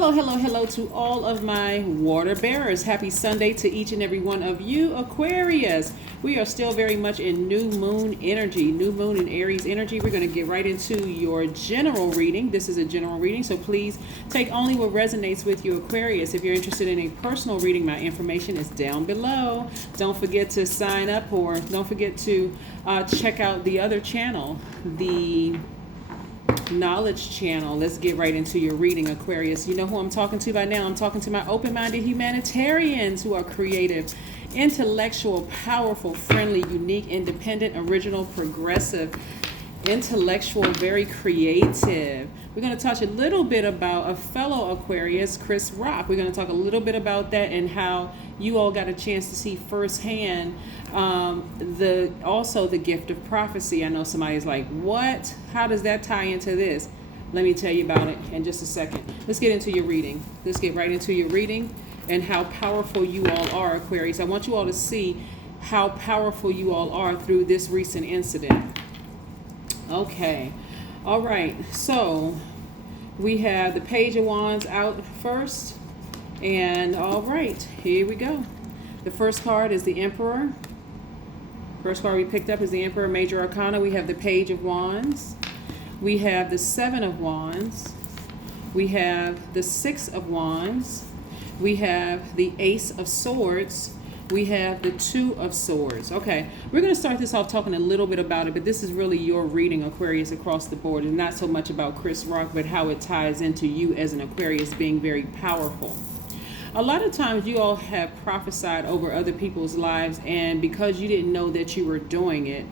Hello, hello, hello to all of my water bearers. Happy Sunday to each and every one of you, Aquarius. We are still very much in new moon energy, new moon and Aries energy. We're going to get right into your general reading. This is a general reading, so please take only what resonates with you, Aquarius. If you're interested in a personal reading, my information is down below. Don't forget to sign up, or don't forget to check out the other channel, the knowledge channel. Let's get right into your reading, Aquarius. You know who I'm talking to by now. I'm talking to my open-minded humanitarians who are creative, intellectual, powerful, friendly, unique, independent, original, progressive, intellectual, very creative. We're going to touch a little bit about a fellow Aquarius, Chris Rock. We're going to talk a little bit about that and how you all got a chance to see firsthand the gift of prophecy. I know somebody's like, what? How does that tie into this? Let me tell you about it in just a second. Let's get into your reading. Let's get right into your reading and how powerful you all are, Aquarius. I want you all to see how powerful you all are through this recent incident. Okay. All right. So we have the Page of Wands out first. And all right, here we go. The first card is the Emperor. First card we picked up is the Emperor, Major Arcana. We have the Page of Wands. We have the Seven of Wands. We have the Six of Wands. We have the Ace of Swords. We have the Two of Swords. Okay, we're going to start this off talking a little bit about it, but this is really your reading, Aquarius, across the board, and not so much about Chris Rock, but how it ties into you as an Aquarius being very powerful. A lot of times you all have prophesied over other people's lives, and because you didn't know that you were doing it,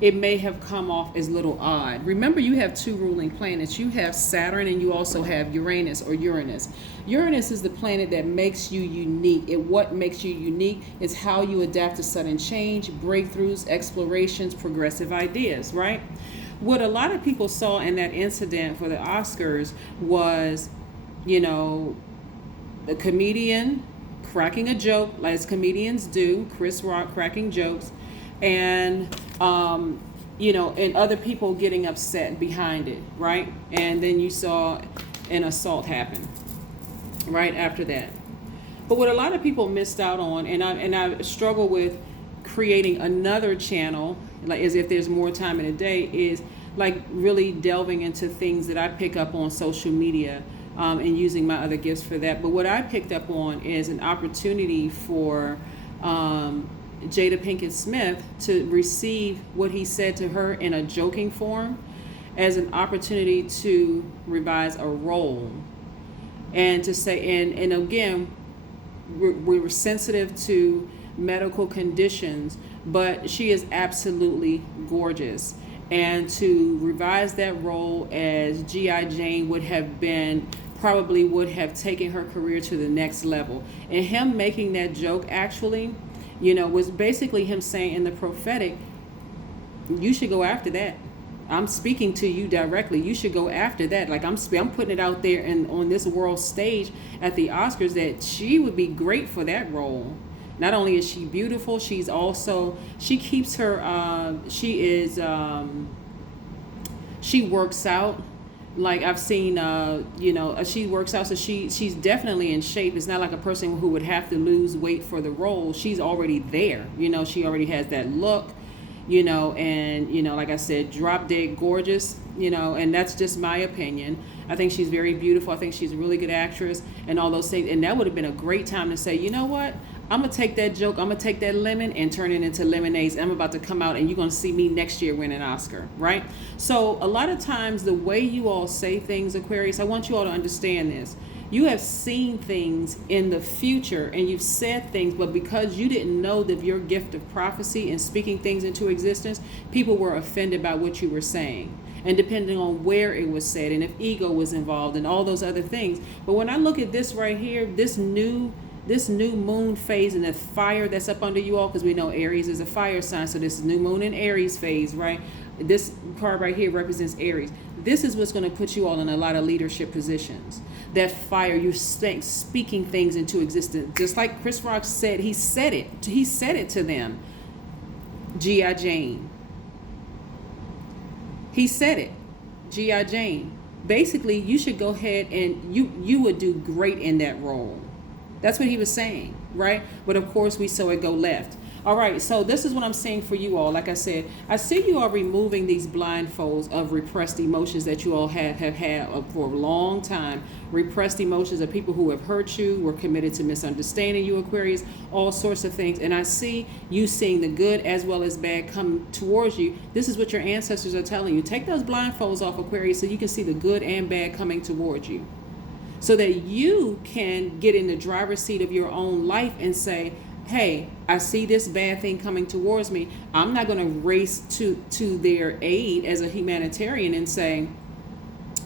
it may have come off as a little odd. Remember, you have two ruling planets. You have Saturn and you also have Uranus or Uranus. Uranus is the planet that makes you unique. And what makes you unique is how you adapt to sudden change, breakthroughs, explorations, progressive ideas, right? What a lot of people saw in that incident for the Oscars was, you know, the comedian cracking a joke, as comedians do, Chris Rock cracking jokes, and you know, and other people getting upset behind it, right? And then you saw an assault happen right after that. But what a lot of people missed out on, and I struggle with creating another channel, like as if there's more time in a day, is like really delving into things that I pick up on social media. And using my other gifts for that. But what I picked up on is an opportunity for Jada Pinkett Smith to receive what he said to her in a joking form as an opportunity to revise a role. And to say, and again, we were sensitive to medical conditions, but she is absolutely gorgeous. And to revise that role as G.I. Jane would have been, probably would have taken her career to the next level. And him making that joke actually, you know, was basically him saying in the Prophetic, you should go after that. I'm speaking to you directly. You should go after that. Like I'm putting it out there and on this world stage at the Oscars that she would be great for that role. Not only is she beautiful, she's also, she keeps her, she works out. Like I've seen, you know, she works out, so she's definitely in shape. It's not like a person who would have to lose weight for the role. She's already there. You know, she already has that look, you know, and, you know, like I said, drop dead gorgeous, you know, and that's just my opinion. I think she's very beautiful. I think she's a really good actress and all those things. And that would have been a great time to say, you know what? I'm going to take that joke, I'm going to take that lemon and turn it into lemonades. I'm about to come out and you're going to see me next year win an Oscar, right? So a lot of times the way you all say things, Aquarius, I want you all to understand this. You have seen things in the future and you've said things, but because you didn't know that your gift of prophecy and speaking things into existence, people were offended by what you were saying. And depending on where it was said and if ego was involved and all those other things. But when I look at this right here, this new moon phase and the fire that's up under you all, because we know Aries is a fire sign, so this new moon in Aries phase, right? This card right here represents Aries. This is what's going to put you all in a lot of leadership positions. That fire, you're speaking things into existence. Just like Chris Rock said, he said it to them. G.I. Jane. He said it. G.I. Jane. basically you should go ahead and you would do great in that role. That's what he was saying, right? But of course we saw it go left. All right, so this is what I'm saying for you all. Like I said, I see you are removing these blindfolds of repressed emotions that you all have had for a long time. Repressed emotions of people who have hurt you, were committed to misunderstanding you, Aquarius, all sorts of things. And I see you seeing the good as well as bad come towards you. This is what your ancestors are telling you. Take those blindfolds off, Aquarius, so you can see the good and bad coming towards you, so that you can get in the driver's seat of your own life and say, hey, I see this bad thing coming towards me. I'm not going to race to their aid as a humanitarian and say,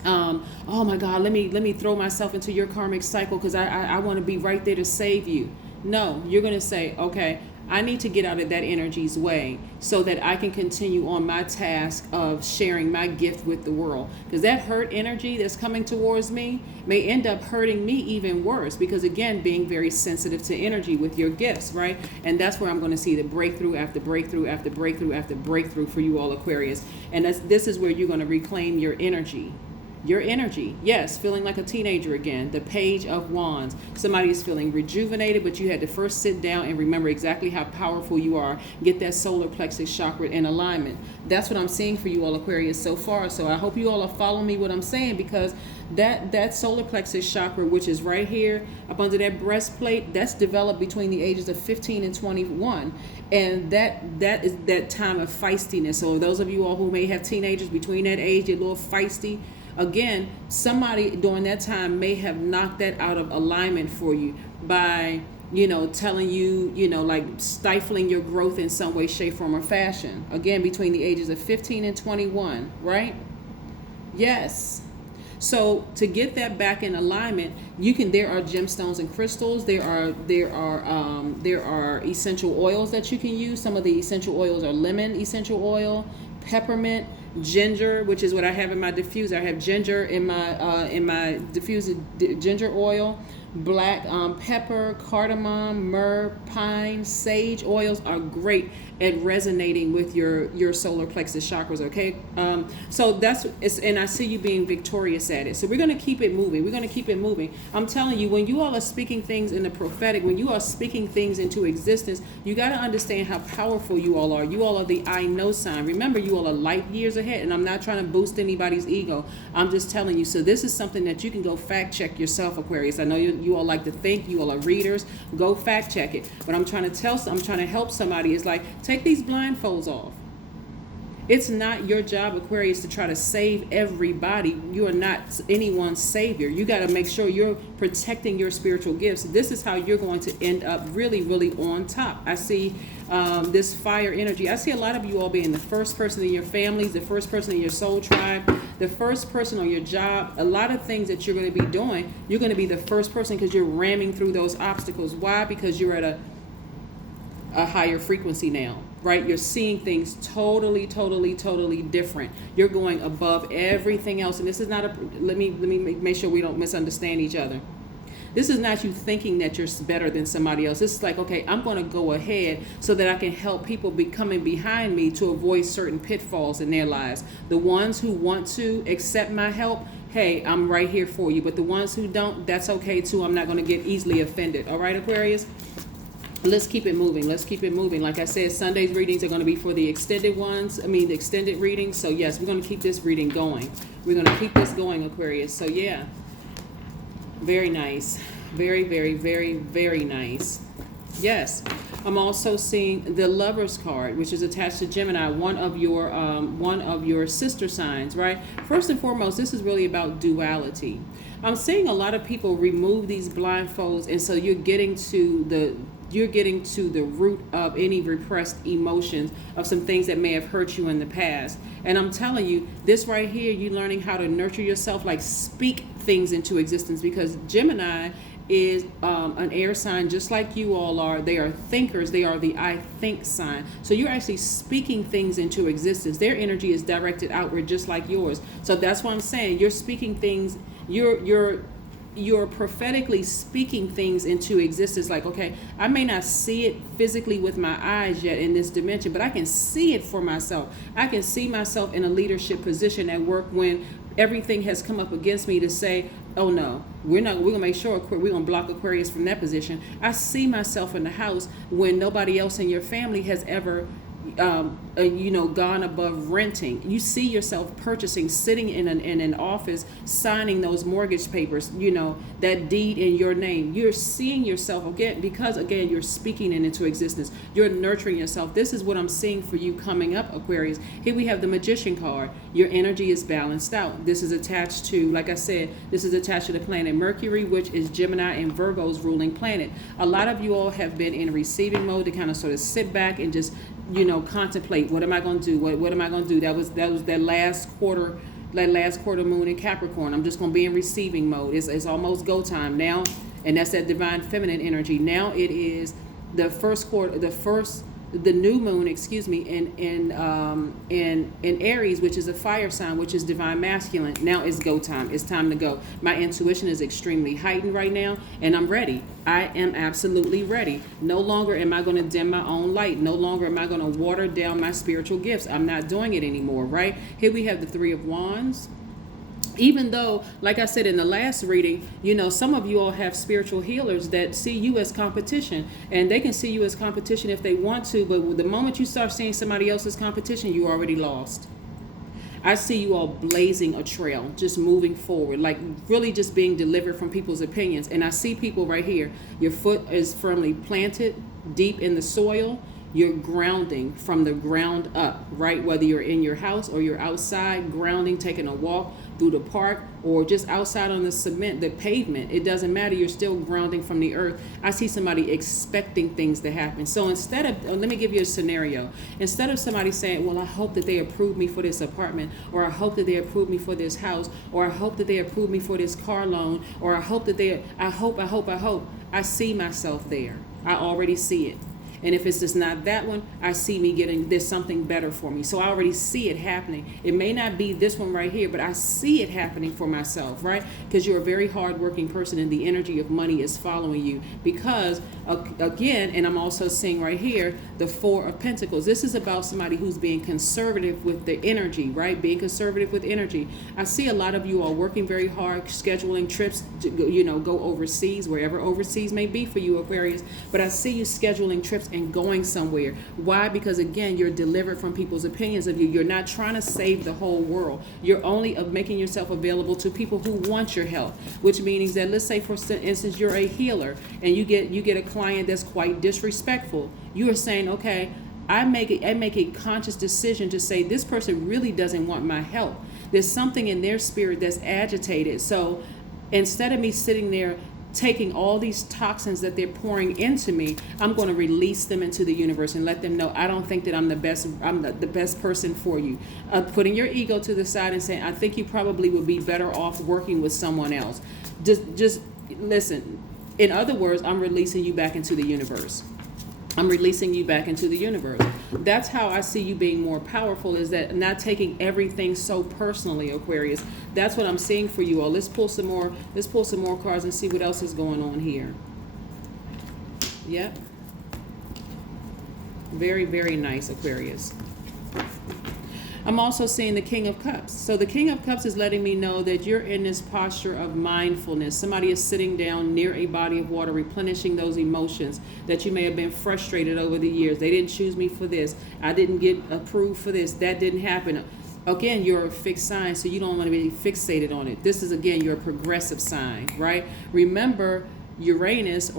oh my God, let me throw myself into your karmic cycle because I want to be right there to save you. No, you're going to say, okay, I need to get out of that energy's way so that I can continue on my task of sharing my gift with the world. Because that hurt energy that's coming towards me may end up hurting me even worse, because again, being very sensitive to energy with your gifts, right? And that's where I'm going to see the breakthrough after breakthrough after breakthrough after breakthrough for you all, Aquarius. And this is where you're going to reclaim your energy. Your energy, yes, feeling like a teenager again. The Page of Wands. Somebody is feeling rejuvenated, but you had to first sit down and remember exactly how powerful you are. Get that solar plexus chakra in alignment. That's what I'm seeing for you all, Aquarius, so far. So I hope you all are following me what I'm saying, because that solar plexus chakra, which is right here up under that breastplate, that's developed between the ages of 15 and 21. And that is that time of feistiness. So those of you all who may have teenagers between that age, you're a little feisty. Again, somebody during that time may have knocked that out of alignment for you by, telling you, like stifling your growth in some way, shape, form, or fashion. Again, between the ages of 15 and 21, right? Yes. So to get that back in alignment, there are gemstones and crystals. There are essential oils that you can use. Some of the essential oils are lemon essential oil, peppermint, ginger, which is what I have in my diffuser. I have ginger in my diffuser, ginger oil, black pepper, cardamom, myrrh, pine, sage oils are great at resonating with your solar plexus chakras. Okay, so and I see you being victorious at it. So we're going to keep it moving. I'm telling you, when you all are speaking things in the prophetic, when you are speaking things into existence, you got to understand how powerful you all are. You all are the I know sign. Remember, you all are light years ahead, and I'm not trying to boost anybody's ego. I'm just telling you. So this is something that you can go fact check yourself, Aquarius. I know you all like to think, you all are readers. Go fact check it. But I'm trying to help somebody is like, take these blindfolds off. It's not your job, Aquarius, to try to save everybody. You are not anyone's savior. You got to make sure you're protecting your spiritual gifts. This is how you're going to end up really, really on top. I see this fire energy. I see a lot of you all being the first person in your families, the first person in your soul tribe, the first person on your job. A lot of things that you're going to be doing, you're going to be the first person because you're ramming through those obstacles. Why? Because you're at a higher frequency now. Right? You're seeing things totally different. You're going above everything else. And this is not let me make sure we don't misunderstand each other. This is not you thinking that you're better than somebody else. This is like, okay, I'm going to go ahead so that I can help people be coming behind me to avoid certain pitfalls in their lives. The ones who want to accept my help, hey, I'm right here for you. But the ones who don't, that's okay too. I'm not going to get easily offended. All right, Aquarius? Let's keep it moving. Like I said, Sunday's readings are going to be for the extended the extended readings. So yes, we're going to keep this reading going. We're going to keep this going, Aquarius. So yeah, very nice. Very, very, very, very nice. Yes. I'm also seeing the Lover's card, which is attached to Gemini, one of your sister signs, right? First and foremost, this is really about duality. I'm seeing a lot of people remove these blindfolds, and so you're getting to the root of any repressed emotions of some things that may have hurt you in the past. And I'm telling you, this right here, you learning how to nurture yourself, like speak things into existence, because Gemini is an air sign just like you all are. They are thinkers. They are the I think sign. So you're actually speaking things into existence. Their energy is directed outward just like yours. So that's what I'm saying. You're speaking things, you're prophetically speaking things into existence. Like, okay, I may not see it physically with my eyes yet in this dimension, but I can see it for myself. I can see myself in a leadership position at work when everything has come up against me to say, oh no, we're gonna make sure we're gonna block Aquarius from that position. I see myself in the house when nobody else in your family has ever gone above renting. You see yourself purchasing, sitting in an office, signing those mortgage papers, that deed in your name. You're seeing yourself again, because again, you're speaking it into existence. You're nurturing yourself. This is what I'm seeing for you coming up, Aquarius. Here we have the Magician card. Your energy is balanced out. This is attached to, like I said, this is attached to the planet Mercury, which is Gemini and Virgo's ruling planet. A lot of you all have been in receiving mode to kind of sort of sit back and just contemplate, what am I going to do? What am I going to do? That was that last quarter moon in Capricorn. I'm just going to be in receiving mode. It's almost go time now, and that's that divine feminine energy. Now it is the the new moon, in Aries, which is a fire sign, which is divine masculine. Now it's go time. It's time to go. My intuition is extremely heightened right now, and I'm ready. I am absolutely ready. No longer am I going to dim my own light. No longer am I going to water down my spiritual gifts. I'm not doing it anymore, right? Here we have the Three of Wands. Even though, like I said in the last reading, some of you all have spiritual healers that see you as competition, and they can see you as competition if they want to, but the moment you start seeing somebody else's competition, you already lost. I see you all blazing a trail, just moving forward, like really just being delivered from people's opinions. And I see people right here. Your foot is firmly planted deep in the soil. You're grounding from the ground up, right? Whether you're in your house or you're outside grounding, taking a walk through the park, or just outside on the cement, the pavement, it doesn't matter. You're still grounding from the earth. I see somebody expecting things to happen. So instead of, let me give you a scenario. Instead of somebody saying, well, I hope that they approve me for this apartment, or I hope that they approve me for this house, or I hope that they approve me for this car loan, or I hope that I hope. I see myself there. I already see it. And if it's just not that one, I see me there's something better for me. So I already see it happening. It may not be this one right here, but I see it happening for myself, right? Because you're a very hardworking person, and the energy of money is following you. Because, again, and I'm also seeing right here, the Four of Pentacles. This is about somebody who's being conservative with the energy, right? Being conservative with energy. I see a lot of you are working very hard, scheduling trips to, go overseas, wherever overseas may be for you, Aquarius. But I see you scheduling trips and going somewhere. Why? Because again, you're delivered from people's opinions of you. You're not trying to save the whole world. You're only making yourself available to people who want your help, which means that, let's say for instance, you're a healer and you get a client that's quite disrespectful. You are saying, okay, I make a conscious decision to say, this person really doesn't want my help. There's something in their spirit that's agitated. So instead of me sitting there taking all these toxins that they're pouring into me, I'm going to release them into the universe and let them know, I don't think that I'm the best person for you. Putting your ego to the side and saying, I think you probably would be better off working with someone else. Just listen. In other words, I'm releasing you back into the universe. I'm releasing you back into the universe. That's how I see you being more powerful, is that not taking everything so personally, Aquarius. That's what I'm seeing for you all. Let's pull some more cards and see what else is going on here. Yep. Very, very nice, Aquarius. I'm also seeing the King of Cups. So the King of Cups is letting me know that you're in this posture of mindfulness. Somebody is sitting down near a body of water, replenishing those emotions that you may have been frustrated over the years. They didn't choose me for this. I didn't get approved for this. That didn't happen. Again, you're a fixed sign, so you don't want to be fixated on it. This is, again, your progressive sign, right? Remember, Uranus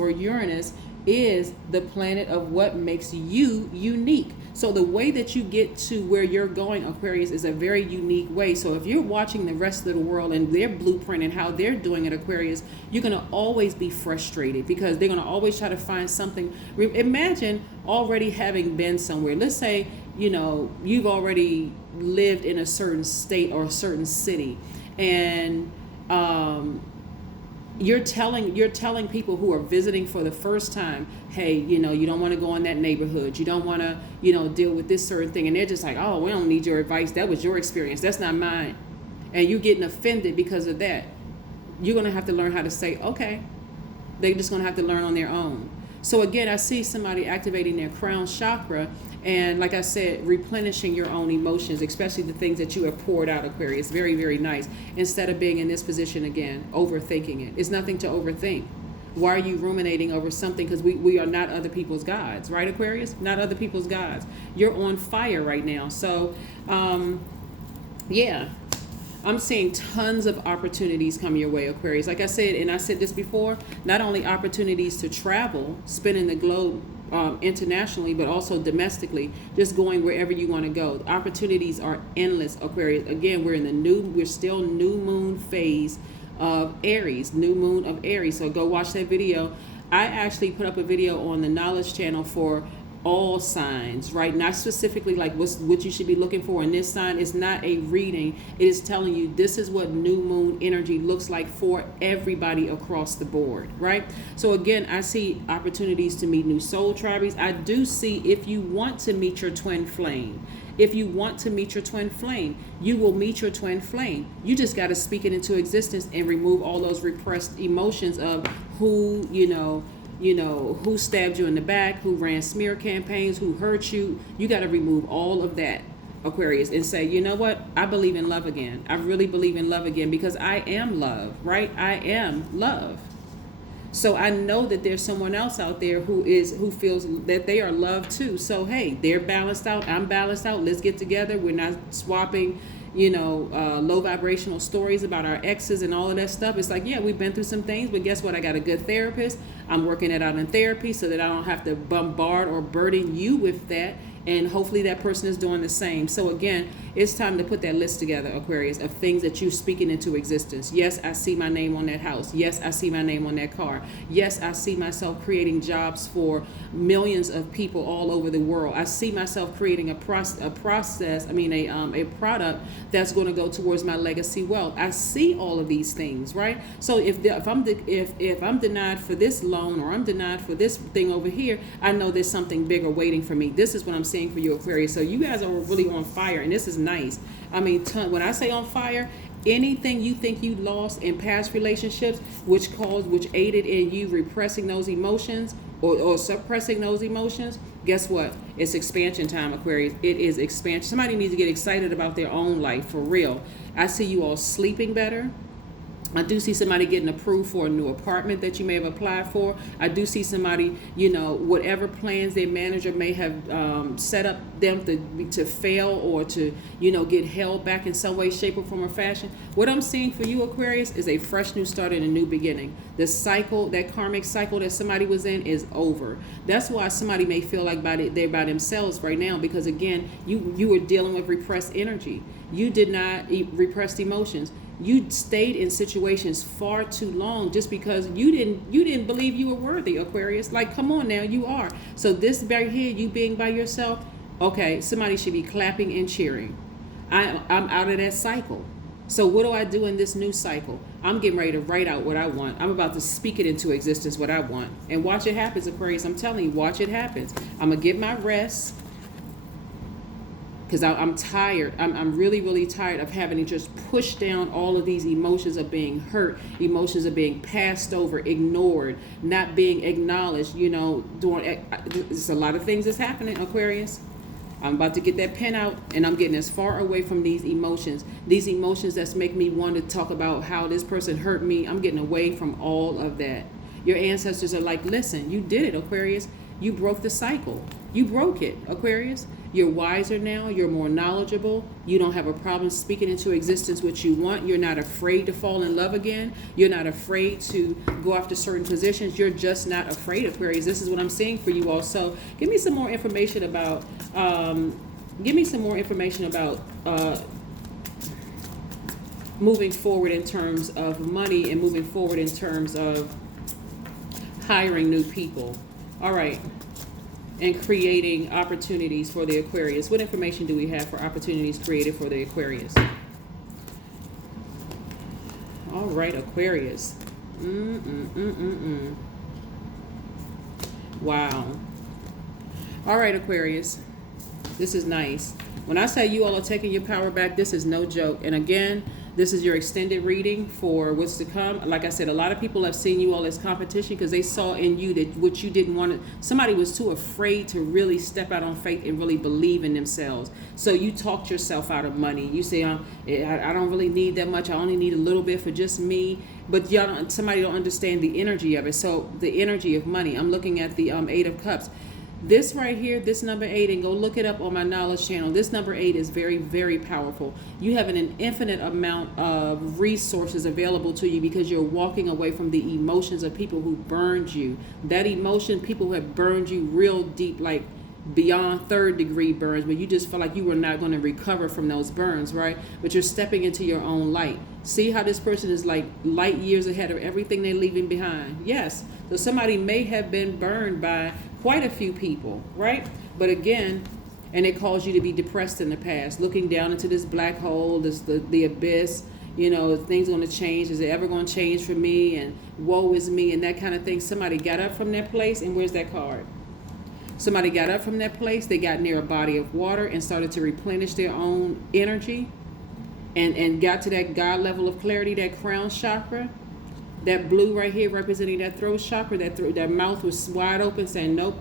is the planet of what makes you unique. So the way that you get to where you're going, Aquarius, is a very unique way. So if you're watching the rest of the world and their blueprint and how they're doing it, Aquarius, you're going to always be frustrated because they're going to always try to find something. Imagine already having been somewhere. Let's say, you've already lived in a certain state or a certain city, and you're telling people who are visiting for the first time, hey, you don't want to go in that neighborhood. You don't want to, deal with this certain thing. And they're just like, oh, we don't need your advice. That was your experience. That's not mine. And you're getting offended because of that. You're going to have to learn how to say, okay. They're just going to have to learn on their own. So again, I see somebody activating their crown chakra, and like I said, replenishing your own emotions, especially the things that you have poured out, Aquarius. Very, very nice. Instead of being in this position again, overthinking it. It's nothing to overthink. Why are you ruminating over something? Because we are not other people's gods, right, Aquarius? Not other people's gods. You're on fire right now. So, yeah. I'm seeing tons of opportunities come your way, Aquarius. Like I said, and I said this before, not only opportunities to travel, spinning the globe internationally, but also domestically, just going wherever you want to go. The opportunities are endless, Aquarius. Again, we're still new moon phase of Aries, new moon of Aries. So go watch that video. I actually put up a video on the Knowledge channel for all signs, right? Not specifically like what you should be looking for in this sign. It's not a reading. It is telling you this is what new moon energy looks like for everybody across the board, right? So again, I see opportunities to meet new soul tribes. I do see if you want to meet your twin flame. If you want to meet your twin flame, you will meet your twin flame. You just got to speak it into existence and remove all those repressed emotions of who, who stabbed you in the back, who ran smear campaigns, who hurt you. You got to remove all of that, Aquarius, and say, you know what? I believe in love again. I really believe in love again because I am love, right? I am love. So I know that there's someone else out there who feels that they are loved too. So, hey, they're balanced out. I'm balanced out. Let's get together. We're not swapping low vibrational stories about our exes and all of that stuff. It's like, yeah, we've been through some things, but guess what? I got a good therapist. I'm working it out in therapy so that I don't have to bombard or burden you with that. And hopefully that person is doing the same. So again, it's time to put that list together, Aquarius, of things that you're speaking into existence. Yes, I see my name on that house. Yes, I see my name on that car. Yes, I see myself creating jobs for millions of people all over the world. I see myself creating a product that's going to go towards my legacy wealth. I see all of these things, right? So if I'm denied for this loan or I'm denied for this thing over here, I know there's something bigger waiting for me. This is what I'm saying for you, Aquarius. So you guys are really on fire, and this is nice. I mean, when I say on fire, anything you think you lost in past relationships, which aided in you repressing those emotions or suppressing those emotions, guess what? It's expansion time, Aquarius. It is expansion. Somebody needs to get excited about their own life, for real. I see you all sleeping better. I do see somebody getting approved for a new apartment that you may have applied for. I do see somebody, whatever plans their manager may have set up them to fail or to, get held back in some way, shape, or form or fashion. What I'm seeing for you, Aquarius, is a fresh new start and a new beginning. The cycle, that karmic cycle that somebody was in is over. That's why somebody may feel like they're by themselves right now because, again, you were dealing with repressed energy. You did not repressed emotions. You stayed in situations far too long just because you didn't believe you were worthy, Aquarius. Like, come on now, you are. So this right here, you being by yourself, okay, somebody should be clapping and cheering. I'm out of that cycle. So what do I do in this new cycle? I'm getting ready to write out what I want. I'm about to speak it into existence, what I want. And watch it happen, Aquarius. I'm telling you, watch it happen. I'm going to get my rest. Because I'm tired. I'm really, really tired of having to just push down all of these emotions of being hurt, emotions of being passed over, ignored, not being acknowledged, there's a lot of things that's happening, Aquarius. I'm about to get that pen out, and I'm getting as far away from these emotions that's make me want to talk about how this person hurt me. I'm getting away from all of that. Your ancestors are like, listen, you did it, Aquarius. You broke the cycle. You broke it, Aquarius. You're wiser now. You're more knowledgeable. You don't have a problem speaking into existence what you want. You're not afraid to fall in love again. You're not afraid to go after certain positions. You're just not afraid, Aquarius. This is what I'm seeing for you all. So give me some more information about, moving forward in terms of money and moving forward in terms of hiring new people. All right. And creating opportunities for the Aquarius. What information do we have for opportunities created for the Aquarius? All right, Aquarius. Wow. All right, Aquarius. This is nice. When I say you all are taking your power back, this is no joke. And again, This is your extended reading for what's to come. Like I said, a lot of people have seen you all as competition because they saw in you that what you didn't want to. Somebody was too afraid to really step out on faith and really believe in themselves. So you talked yourself out of money. You say, I don't really need that much. I only need a little bit for just me. But somebody don't understand the energy of it. So the energy of money. I'm looking at the 8 of Cups. This right here, this number 8, and go look it up on my knowledge channel. This number 8 is very, very powerful. You have an infinite amount of resources available to you because you're walking away from the emotions of people who burned you. That emotion, people who have burned you real deep, like beyond 3rd degree burns, where you just feel like you were not going to recover from those burns, right? But you're stepping into your own light. See how this person is like light years ahead of everything they're leaving behind. Yes. So somebody may have been burned by quite a few people, right? But again, and it caused you to be depressed in the past, looking down into this black hole, this the abyss, you know, things going to change. Is it ever going to change for me? And woe is me and that kind of thing. Somebody got up from that place, and where's that card? Somebody got up from that place, they got near a body of water and started to replenish their own energy and got to that God level of clarity, that crown chakra. That blue right here representing that throat chakra, that mouth was wide open saying, nope,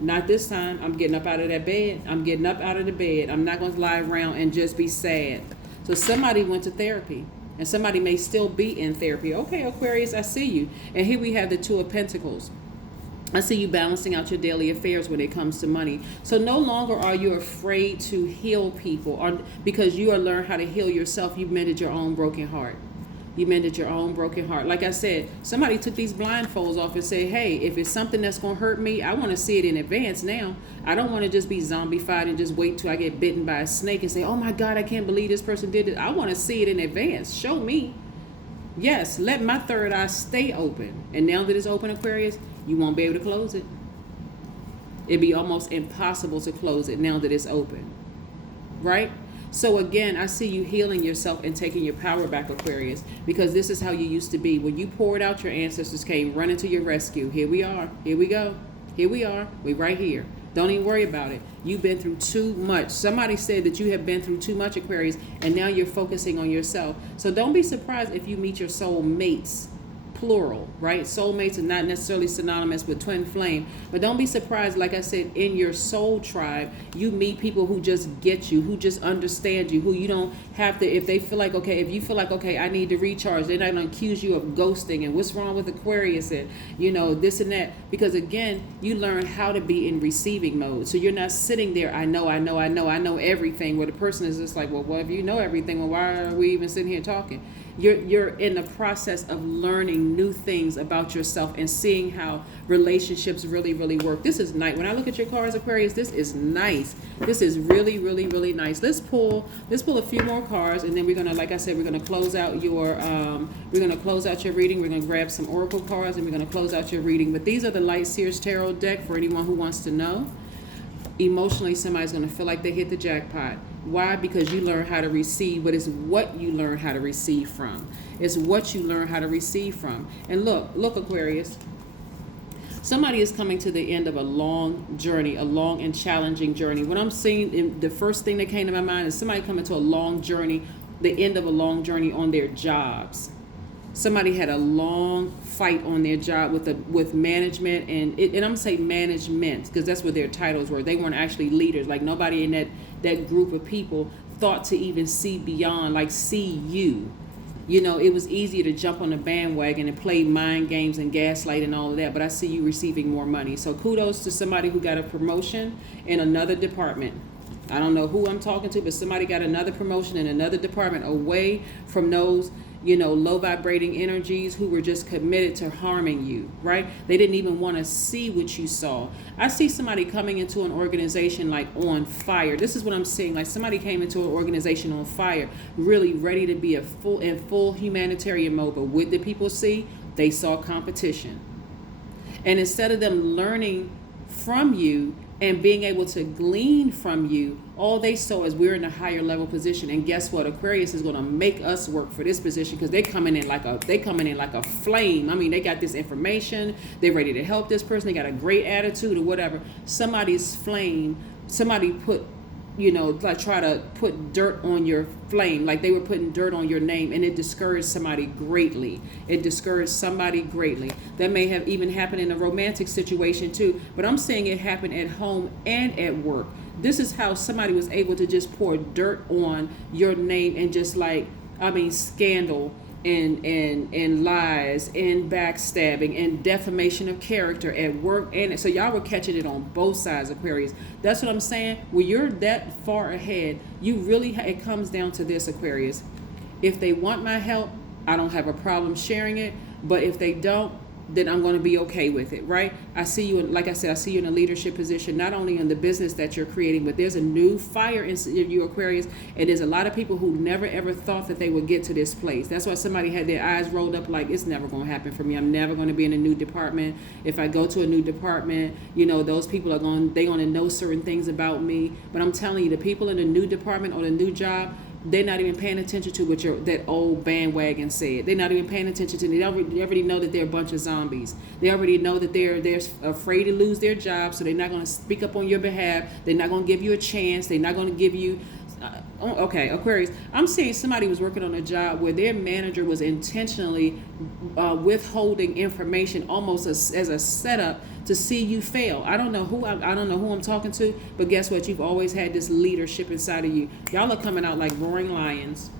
not this time. I'm getting up out of that bed. I'm getting up out of the bed. I'm not going to lie around and just be sad. So somebody went to therapy, and somebody may still be in therapy. Okay, Aquarius, I see you. And here we have the 2 of Pentacles. I see you balancing out your daily affairs when it comes to money. So no longer are you afraid to heal people, or because you are learned how to heal yourself. You've mended your own broken heart. You mended your own broken heart. Like I said, somebody took these blindfolds off and said, hey, if it's something that's going to hurt me, I want to see it in advance now. I don't want to just be zombified and just wait till I get bitten by a snake and say, oh my God, I can't believe this person did it. I want to see it in advance. Show me. Yes, let my third eye stay open. And now that it's open, Aquarius, you won't be able to close it. It'd be almost impossible to close it now that it's open. Right? So again, I see you healing yourself and taking your power back, Aquarius, because this is how you used to be. When you poured out, your ancestors came running to your rescue. Here we are. Here we go. Here we are. We right here. Don't even worry about it. You've been through too much. Somebody said that you have been through too much, Aquarius, and now you're focusing on yourself. So don't be surprised if you meet your soul mates. Plural, right? Soulmates are not necessarily synonymous with twin flame, but don't be surprised, like I said, in your soul tribe, you meet people who just get you, who just understand you, who you don't have to, if they feel like, okay, if you feel like, okay, I need to recharge, they're not going to accuse you of ghosting and what's wrong with Aquarius and, you know, this and that, because again, you learn how to be in receiving mode. So you're not sitting there, I know everything, where the person is just like, well, if you know everything, well, why are we even sitting here talking? You're in the process of learning new things about yourself and seeing how relationships really, really work. This is nice. When I look at your cards, Aquarius, this is nice. This is really, really, really nice. Let's pull a few more cards, and then we're gonna, like I said, we're gonna close out your reading. We're gonna grab some oracle cards, and we're gonna close out your reading. But these are the Light Seers Tarot deck for anyone who wants to know. Emotionally, somebody's gonna feel like they hit the jackpot. Why? Because you learn how to receive, but it's what you learn how to receive from. It's what you learn how to receive from. And look, Aquarius. Somebody is coming to the end of a long journey, a long and challenging journey. What I'm seeing, the first thing that came to my mind is somebody coming to a long journey, the end of a long journey on their jobs. Somebody had a long fight on their job with management, and I'm gonna say management because that's what their titles were. They weren't actually leaders. Like nobody in that group of people thought to even see beyond, like see you. You know, it was easier to jump on the bandwagon and play mind games and gaslight and all of that, but I see you receiving more money. So kudos to somebody who got a promotion in another department. I don't know who I'm talking to, but somebody got another promotion in another department away from those, you know, low vibrating energies who were just committed to harming you, right? They didn't even want to see what you saw. I see somebody coming into an organization like on fire. This is what I'm seeing. Like somebody came into an organization on fire, really ready to be in full humanitarian mode. But what did people see? They saw competition. And instead of them learning from you and being able to glean from you, all they saw is we're in a higher level position. And guess what? Aquarius is going to make us work for this position because they're coming in like a flame. I mean, they got this information. They're ready to help this person. They got a great attitude or whatever. Somebody's flame, somebody put like try to put dirt on your flame, like they were putting dirt on your name, and it discouraged somebody greatly. It discouraged somebody greatly. That may have even happened in a romantic situation too, but I'm saying it happened at home and at work. This is how somebody was able to just pour dirt on your name and just scandal and lies and backstabbing and defamation of character at work. And so y'all were catching it on both sides, Aquarius. That's what I'm saying. When you're that far ahead, it comes down to this, Aquarius. If they want my help, I don't have a problem sharing it. But if they don't, then I'm going to be okay with it, right? I see you, like I said, I see you in a leadership position, not only in the business that you're creating, but there's a new fire in you, Aquarius, and there's a lot of people who never ever thought that they would get to this place. That's why somebody had their eyes rolled up like, it's never going to happen for me. I'm never going to be in a new department. If I go to a new department, those people they're going to know certain things about me. But I'm telling you, the people in the new department or the new job, they're not even paying attention to what that old bandwagon said. They're not even paying attention to it. They already know that they're a bunch of zombies. They already know that they're afraid to lose their job, so they're not going to speak up on your behalf. They're not going to give you a chance. They're not going to give you... okay, Aquarius, I'm saying somebody was working on a job where their manager was intentionally withholding information almost as a setup to see you fail. I don't know who I'm talking to, but guess what? You've always had this leadership inside of you. Y'all are coming out like roaring lions.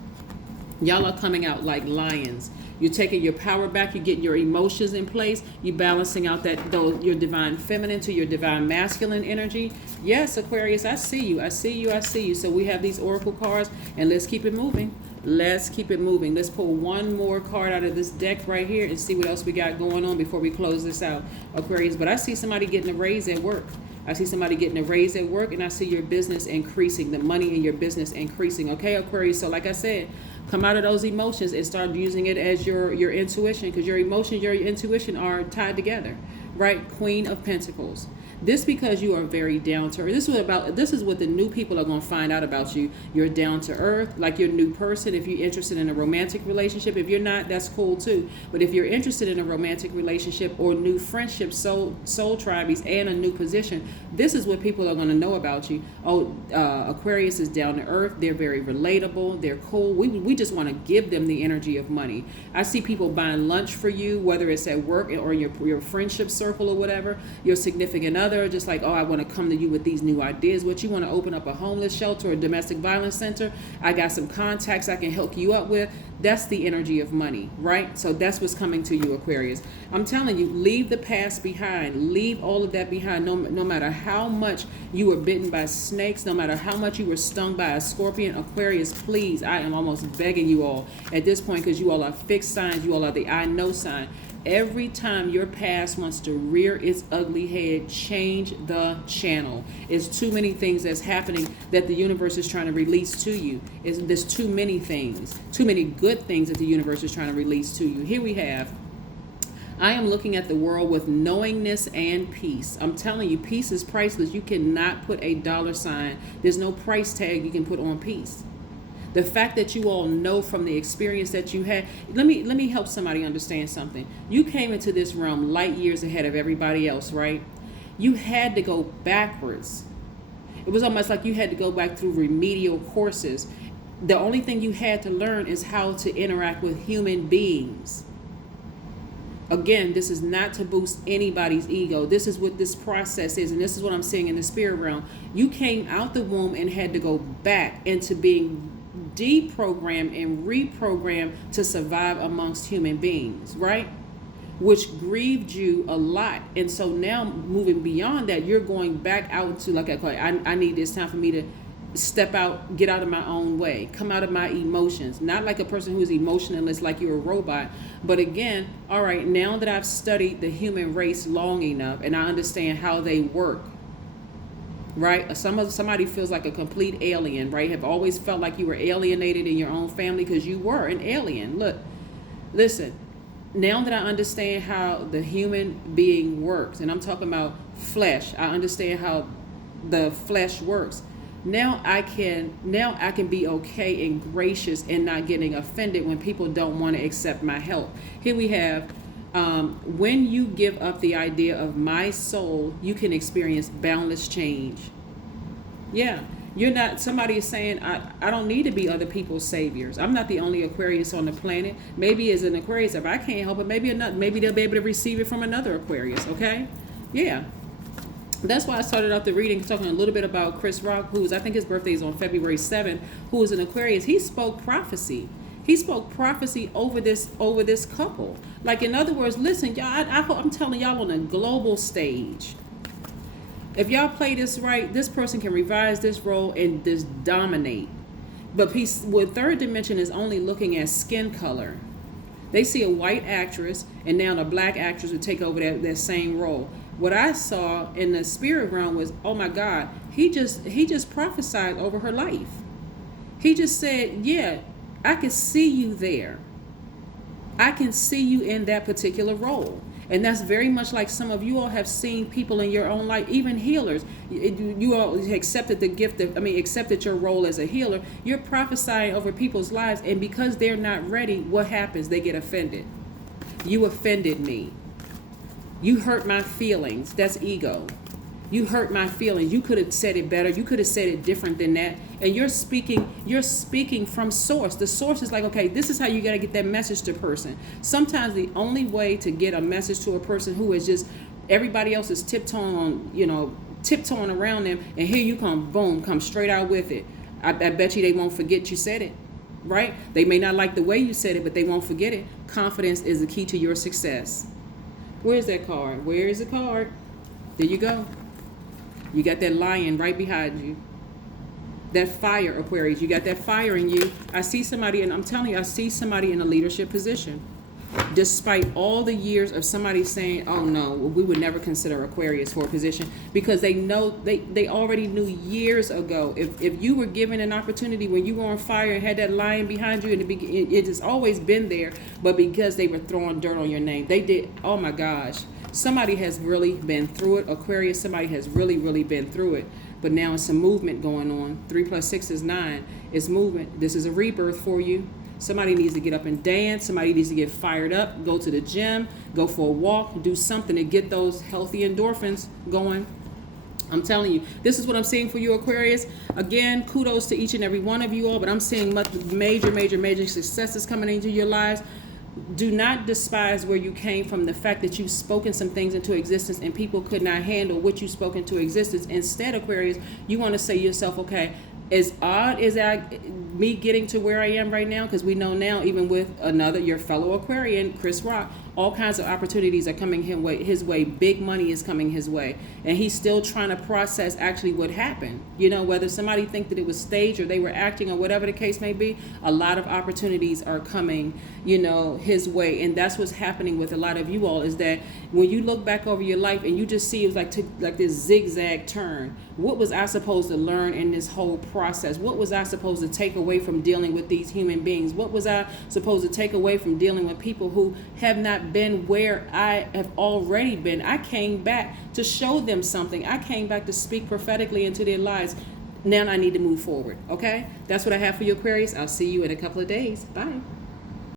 Y'all are coming out like lions. You're taking your power back. You're getting your emotions in place. You're balancing out your divine feminine to your divine masculine energy. Yes, Aquarius, I see you. I see you. I see you. So we have these oracle cards, and let's keep it moving. Let's keep it moving. Let's pull one more card out of this deck right here and see what else we got going on before we close this out, Aquarius. But I see somebody getting a raise at work. I see somebody getting a raise at work, and I see your business increasing, the money in your business increasing. Okay, Aquarius. So like I said, come out of those emotions and start using it as your intuition, because your emotions, your intuition are tied together, right? Queen of Pentacles. This because you are very down to earth. This is what the new people are going to find out about you. You're down to earth, like you're a new person. If you're interested in a romantic relationship, if you're not, that's cool too. But if you're interested in a romantic relationship or new friendships, soul tribes, and a new position, this is what people are going to know about you. Aquarius is down to earth. They're very relatable. They're cool. We just want to give them the energy of money. I see people buying lunch for you, whether it's at work or your friendship circle or whatever, your significant other. Just like, I want to come to you with these new ideas. What, you want to open up a homeless shelter or a domestic violence center? I got some contacts I can hook you up with. That's the energy of money, right? So that's what's coming to you, Aquarius. I'm telling you, leave the past behind. Leave all of that behind. No matter how much you were bitten by snakes, no matter how much you were stung by a scorpion, Aquarius, please, I am almost begging you all at this point, because you all are fixed signs. You all are the I know sign. Every time your past wants to rear its ugly head, change the channel. It's too many things that's happening that the universe is trying to release to you. There's too many things, too many good things that the universe is trying to release to you. Here we have, I am looking at the world with knowingness and peace. I'm telling you, peace is priceless. You cannot put a dollar sign. There's no price tag you can put on peace. The fact that you all know from the experience that you had, let me help somebody understand something. You came into this realm light years ahead of everybody else, right? You had to go backwards. It was almost like you had to go back through remedial courses. The only thing you had to learn is how to interact with human beings. Again, this is not to boost anybody's ego. This is what this process is, and this is what I'm seeing in the spirit realm. You came out the womb and had to go back into being deprogrammed and reprogrammed to survive amongst human beings, right? Which grieved you a lot. And so now moving beyond that, you're going back out to, like I need this time for me to step out, get out of my own way, come out of my emotions. Not like a person who's emotionless, like you're a robot. But again, all right, now that I've studied the human race long enough and I understand how they work, right? Somebody feels like a complete alien, right? Have always felt like you were alienated in your own family because you were an alien. Listen, now that I understand how the human being works, and I'm talking about flesh, I understand how the flesh works. Now I can be okay and gracious and not getting offended when people don't want to accept my help. Here we have, when you give up the idea of my soul, you can experience boundless change. Yeah. You're not, somebody is saying, I don't need to be other people's saviors. I'm not the only Aquarius on the planet. Maybe as an Aquarius, if I can't help it, maybe they'll be able to receive it from another Aquarius, okay? Yeah. That's why I started out the reading talking a little bit about Chris Rock, who's, I think his birthday is on February 7th, who is an Aquarius. He spoke prophecy. He spoke prophecy over this couple. Like, in other words, listen, y'all, I'm telling y'all on a global stage, if y'all play this right, this person can revise this role and just dominate. But with third dimension is only looking at skin color. They see a white actress, and now the black actress would take over that same role. What I saw in the spirit realm was, oh my God, he just prophesied over her life. He just said, yeah, I can see you there. I can see you in that particular role. And that's very much like some of you all have seen people in your own life, even healers. You all accepted the gift accepted your role as a healer. You're prophesying over people's lives, and because they're not ready, what happens? They get offended. You offended me. You hurt my feelings. That's ego. You hurt my feelings. You could have said it better. You could have said it different than that. And you're speaking from source. The source is like, okay, this is how you got to get that message to a person. Sometimes the only way to get a message to a person who is just, everybody else is tiptoeing around them, and here you come, boom, come straight out with it. I bet you they won't forget you said it, right? They may not like the way you said it, but they won't forget it. Confidence is the key to your success. Where's that card? Where is the card? There you go. You got that lion right behind you. That fire, Aquarius. You got that fire in you. I see somebody, and I'm telling you, I see somebody in a leadership position. Despite all the years of somebody saying, oh no, we would never consider Aquarius for a position, because they know, they already knew years ago. If you were given an opportunity when you were on fire and had that lion behind you, and it has always been there, but because they were throwing dirt on your name, they did, oh my gosh. Somebody has really been through it. Aquarius, somebody has really, really been through it. But now it's some movement going on. 3 + 6 is 9. It's movement. This is a rebirth for you. Somebody needs to get up and dance. Somebody needs to get fired up, go to the gym, go for a walk, do something to get those healthy endorphins going. I'm telling you, this is what I'm seeing for you, Aquarius. Again, kudos to each and every one of you all, but I'm seeing major successes coming into your lives. Do not despise where you came from, the fact that you've spoken some things into existence and people could not handle what you spoke into existence. Instead, Aquarius, you want to say to yourself, okay, as odd as me getting to where I am right now, because we know now, even with your fellow Aquarian, Chris Rock, all kinds of opportunities are coming his way. Big money is coming his way. And he's still trying to process actually what happened. You know, whether somebody think that it was staged or they were acting or whatever the case may be, a lot of opportunities are coming, his way. And that's what's happening with a lot of you all, is that when you look back over your life and you just see it was like this zigzag turn. What was I supposed to learn in this whole process? What was I supposed to take away from dealing with these human beings? What was I supposed to take away from dealing with people who have not been where I have already been? I came back to show them something. I came back to speak prophetically into their lives. Now I need to move forward. Okay? That's what I have for you, Aquarius. I'll see you in a couple of days. Bye.